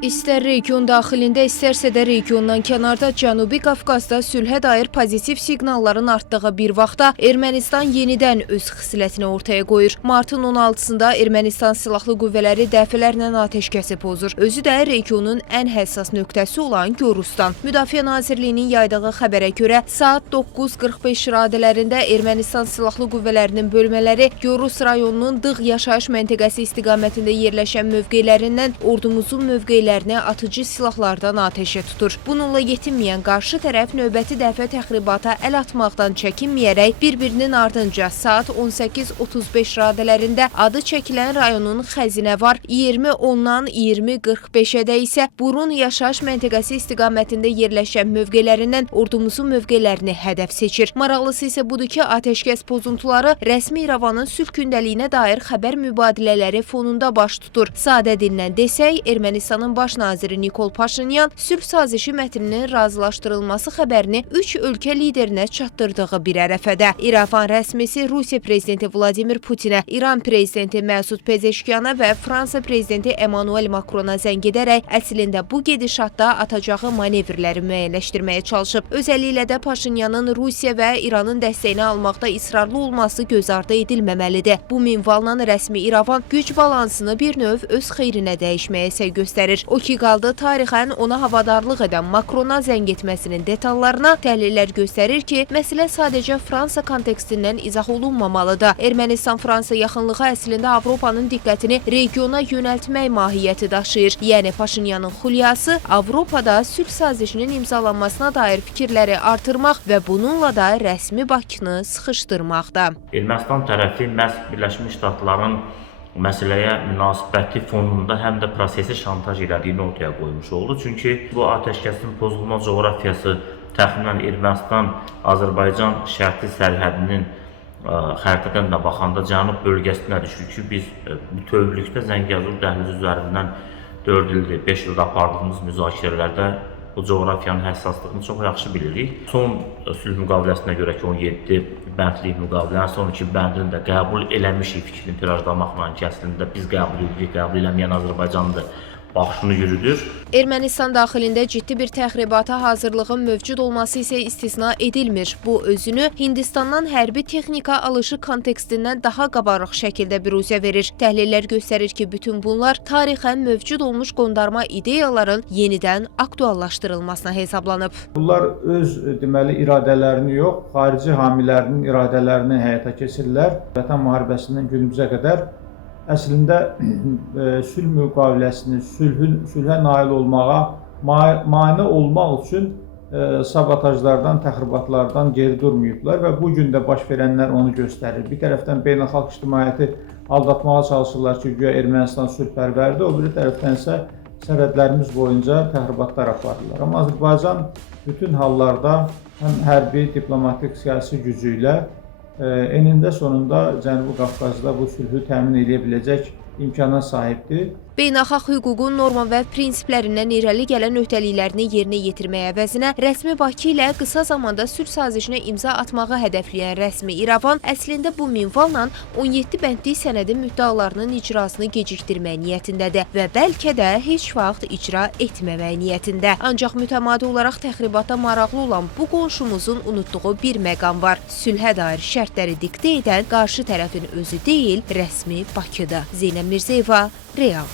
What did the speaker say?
İstər region daxilində, istərsə də regiondan kənarda Cənubi Qafqazda sülhə dair pozitiv siqnalların artdığı bir vaxtda Ermənistan yenidən öz xislətini ortaya qoyur. Martın 16-sında Ermənistan Silahlı Qüvvələri dəfələrlə atəşkəsi pozur. Özü də regionun ən həssas nöqtəsi olan Gorustan. Müdafiə Nazirliyinin yaydığı xəbərə görə saat 9:45 radələrində Ermənistan Silahlı Qüvvələrinin bölmələri Gorus rayonunun Dığ yaşayış məntəqəsi istiqamətində yerləşən mövqelərindən ordumuzun mövqeləri atıcı silahlardan atəşə tutur. Bununla yetinməyən qarşı tərəf növbəti dəfə təxribata əl atmaqdan çəkinməyərək bir-birinin ardınca saat 18:35 radələrində adı çəkilən rayonun Xəzinəvar 20-10-dan 20:45-ə isə Burun yaşayış məntəqəsi istiqamətində yerləşən mövqelərindən ordumuzun mövqelərini hədəf seçir. Maraqlısı isə budur ki, atəşkəs pozuntuları rəsmi İrəvanın sülh gündəliyinə dair xəbər mübadilələri fonunda baş tutur. Sadə dillə desək, Ermənistanın Baş naziri Nikol Paşinyan sülh sazişi mətninin razılaşdırılması xəbərini 3 ölkə liderinə çatdırdığı bir ərəfədə. İrəvan rəsmisi Rusiya prezidenti Vladimir Putinə, İran prezidenti Məsud Pezeşkiyana və Fransa prezidenti Emmanuel Macrona zəng edərək əslində bu gedişatda atacağı manevrləri müəyyənləşdirməyə çalışıb. Özəlliklə də Paşinyanın Rusiya və İranın dəstəyini almaqda israrlı olması göz ardı edilməməlidir. Bu minvalla rəsmi İrəvan güc balansını bir növ öz xeyrinə dəyişməyə səy göstərir. O ki qaldı tarixən ona havadarlıq edən Macrona zəng etməsinin detallarına təhlillər göstərir ki, məsələ sadəcə Fransa kontekstindən izah olunmamalıdır. Ermənistan-Fransa yaxınlığı əslində Avropanın diqqətini regiona yönəltmək mahiyyəti daşıyır. Yəni Paşinyanın xulyası Avropada sülh sazişinin imzalanmasına dair fikirləri artırmaq və bununla da rəsmi Bakını sıxışdırmaqdır. Ermənistan tərəfi məhz Birləşmiş Ştatların məsələyə münasibəti fonunda həm də prosesi şantaj elədiyini ortaya qoymuş oldu. Çünki bu atəşkəsin pozulma coğrafiyası təxminən Ermənistan-Azərbaycan şərti sərhədinin xəritədən də baxanda cənub bölgəsinə düşür ki, biz bütövlükdə Zəngəzur dəhlizi üzərindən 4 ildir, 5 ildə apardığımız müzakirələrdə bu coğrafiyanın həssaslığını çox yaxşı bilirik. Son sülh müqaviləsinə görə ki, 17 bəndlik müqavilənin son 2 bəndini də qəbul eləmişik fikrini tirajlamaqla ki, əslində biz qəbul edirik, qəbul eləməyən Azərbaycandır baxışını yürüdür. Ermənistan daxilində ciddi bir təxribata hazırlığın mövcud olması isə istisna edilmir. Bu özünü Hindistandan hərbi texnika alışı kontekstindən daha qabarıq şəkildə büruzə verir. Təhlillər göstərir ki, bütün bunlar tarixən mövcud olmuş qondarma ideyaların yenidən aktuallaşdırılmasına hesablanıb. Bunlar öz deməli iradələrini yox, xarici hamilərinin iradələrini həyata keçirirlər. Vətən müharibəsindən günümüzə qədər əslində sülh müqaviləsinin, sülhə nail olmağa mane olmaq üçün sabotajlardan, təxribatlardan geri durmayıblar və bu gün də baş verənlər onu göstərir. Bir tərəfdən beynəlxalq ictimaiyyəti aldatmağa çalışırlar ki, güya Ermənistan sülhpərvərdir, o biri tərəfdən isə sərhədlərimiz boyunca təxribatlar aparırlar. Amma Azərbaycan bütün hallarda həm hərbi, diplomatik, siyasi gücü ilə enində sonunda Cənubi Qafqazda bu sülhü təmin edə biləcək imkana sahibdir. Beynəlxalq hüququn norma və prinsiplərindən irəli gələn öhdəliklərini yerinə yetirmək əvəzinə rəsmi Bakı ilə qısa zamanda sülh sazişinə imza atmağı hədəfləyən rəsmi İrəvan əslində bu minvalla 17 bəndlik sənədin müddəalarının icrasını gecikdirmək niyyətindədir və bəlkə də heç vaxt icra etməmək niyyətində. Ancaq mütəmadi olaraq təxribata maraqlı olan bu qonşumuzun unutduğu bir məqam var. Sülhə dair şərtləri diktə edən qarşı tərəfin özü deyil, rəsmi Bakıdır. Zeynəb Mirzəyeva, Real.